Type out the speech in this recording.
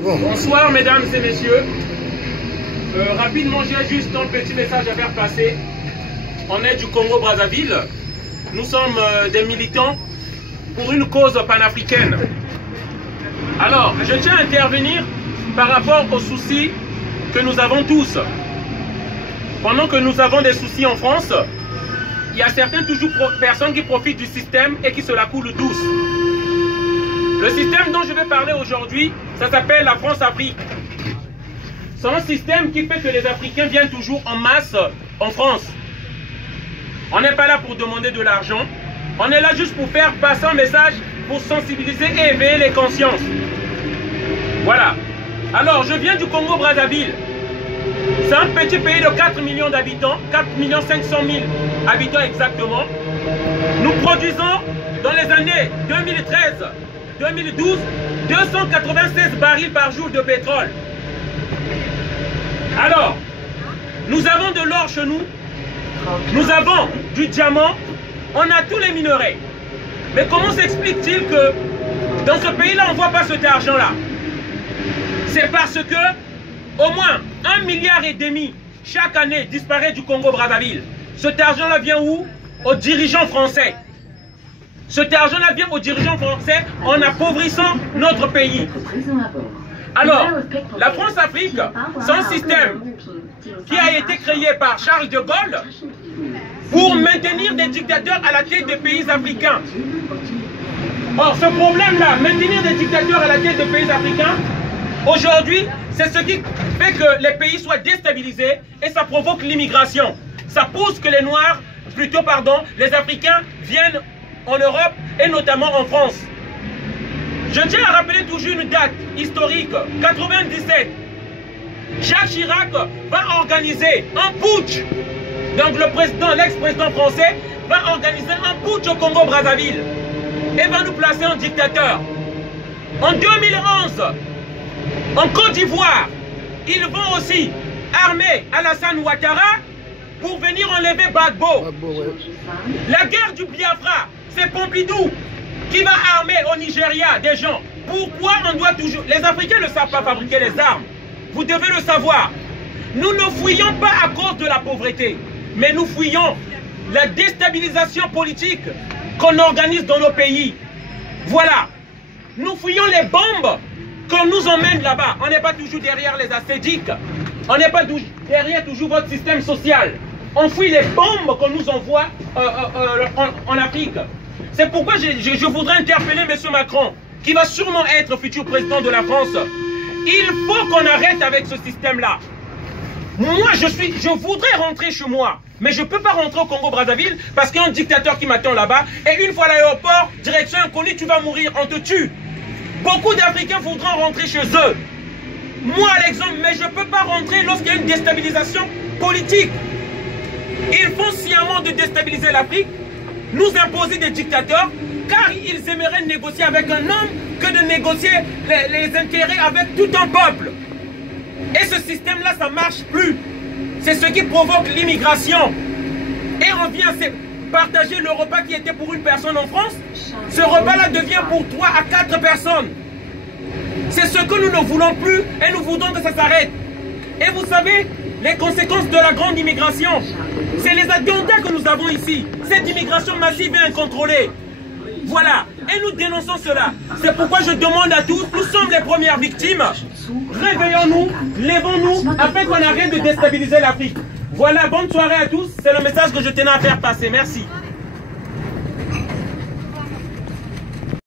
Bon. Bonsoir mesdames et messieurs. Rapidement, j'ai juste un petit message à faire passer. On est du Congo-Brazzaville. Nous sommes des militants pour une cause panafricaine. Alors, je tiens à intervenir par rapport aux soucis que nous avons tous. Pendant que nous avons des soucis en France, il y a certaines personnes qui profitent du système et qui se la coulent douce. Le système dont je vais parler aujourd'hui, ça s'appelle la France-Afrique. C'est un système qui fait que les Africains viennent toujours en masse en France. On n'est pas là pour demander de l'argent. On est là juste pour faire passer un message, pour sensibiliser et éveiller les consciences. Voilà. Alors, je viens du Congo-Brazzaville. C'est un petit pays de 4 millions d'habitants, 4 500 000 habitants exactement. Nous produisons dans les années 2013-2012 296 barils par jour de pétrole. Alors, nous avons de l'or chez nous, nous avons du diamant, on a tous les minerais. Mais comment s'explique-t-il que dans ce pays-là, on ne voit pas cet argent-là? C'est parce que au moins 1,5 milliard chaque année disparaît du Congo-Brazzaville. Cet argent-là vient où? Aux dirigeants français. Cet argent-là vient aux dirigeants français en appauvrissant notre pays. Alors, la France-Afrique, c'est un système qui a été créé par Charles de Gaulle pour maintenir des dictateurs à la tête des pays africains. Or, ce problème-là, maintenir des dictateurs à la tête des pays africains, aujourd'hui, c'est ce qui fait que les pays soient déstabilisés et ça provoque l'immigration. Ça pousse que les Noirs, les Africains viennent en Europe et notamment en France. Je tiens à rappeler toujours une date historique, 97. Jacques Chirac va organiser un putsch. Donc l'ex-président français va organiser un putsch au Congo-Brazzaville et va nous placer en dictateur. En 2011, en Côte d'Ivoire, ils vont aussi armer Alassane Ouattara pour venir enlever Gbagbo. La guerre du Biafra, c'est Pompidou qui va armer au Nigeria des gens. Pourquoi on doit toujours... Les Africains ne savent pas fabriquer les armes. Vous devez le savoir. Nous ne fuyons pas à cause de la pauvreté, mais nous fuyons la déstabilisation politique qu'on organise dans nos pays. Voilà. Nous fuyons les bombes qu'on nous emmène là-bas. On n'est pas toujours derrière les ascédiques. On n'est pas derrière toujours votre système social. On fuit les bombes qu'on nous envoie en Afrique. C'est pourquoi je voudrais interpeller M. Macron, qui va sûrement être futur président de la France. Il faut qu'on arrête avec ce système-là. Moi, je voudrais rentrer chez moi, mais je ne peux pas rentrer au Congo-Brazzaville parce qu'il y a un dictateur qui m'attend là-bas. Et une fois à l'aéroport, direction inconnue, tu vas mourir, on te tue. Beaucoup d'Africains voudront rentrer chez eux. Moi, à l'exemple, mais je ne peux pas rentrer lorsqu'il y a une déstabilisation politique. Ils font sciemment de déstabiliser l'Afrique, nous imposer des dictateurs, car ils aimeraient négocier avec un homme que de négocier les intérêts avec tout un peuple. Et ce système-là, ça ne marche plus. C'est ce qui provoque l'immigration. Et on vient partager le repas qui était pour une personne en France. Ce repas-là devient pour 3 à 4 personnes. C'est ce que nous ne voulons plus et nous voudrons que ça s'arrête. Et vous savez, les conséquences de la grande immigration, c'est les attentats que nous avons ici. Cette immigration massive et incontrôlée. Voilà. Et nous dénonçons cela. C'est pourquoi je demande à tous, nous sommes les premières victimes. Réveillons-nous, lèvons-nous, afin qu'on arrête de déstabiliser l'Afrique. Voilà, bonne soirée à tous. C'est le message que je tenais à faire passer. Merci.